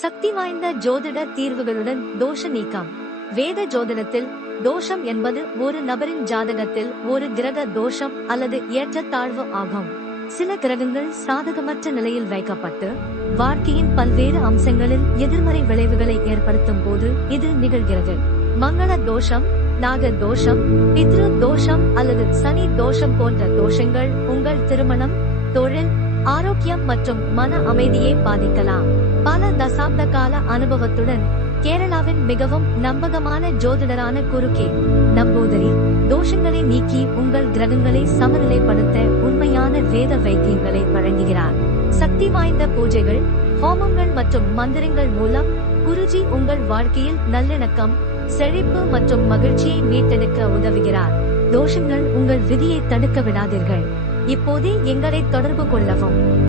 சக்தி வாய்ந்த ஜோதிட தீர்வுகளுடன் தோஷ நீக்கம். வேத ஜோதிடத்தில் தோஷம் என்பது ஒரு நபரின் ஜாதகத்தில் ஒரு கிரக தோஷம் அல்லது ஏற்றத்தாழ்வு ஆகும். சில கிரகங்கள் சாதகமற்ற நிலையில் வைக்கப்பட்டு வாழ்க்கையின் பல்வேறு அம்சங்களில் எதிர்மறை விளைவுகளை ஏற்படுத்தும் போது இது நிகழ்கிறது. மங்கள தோஷம், நாக தோஷம், பித்ரு தோஷம் அல்லது சனி தோஷம் போன்ற தோஷங்கள் உங்கள் திருமணம், தொழில், ஆரோக்கியம் மற்றும் மன அமைதியை பாதிக்கலாம். பல தசாப்த கால அனுபவத்துடன் கேரளாவின் மிகவும் நம்பகமான ஜோதிடரான குருகே நம்பூதிரி தோஷங்களை நீக்கி உங்கள் கிரகங்களை சமநிலைப்படுத்த உண்மையான வேத வைத்தியங்களை வழங்குகிறார். சக்தி வாய்ந்த பூஜைகள், ஹோமங்கள் மற்றும் மந்திரங்கள் மூலம் குருஜி உங்கள் வாழ்க்கையில் நல்லிணக்கம், செழிப்பு மற்றும் மகிழ்ச்சியை மீட்டெடுக்க உதவுகிறார். தோஷங்கள் உங்கள் விதியை தடுக்க விடாதீர்கள். இப்போதே எங்களை தொடர்பு கொள்ளவும்.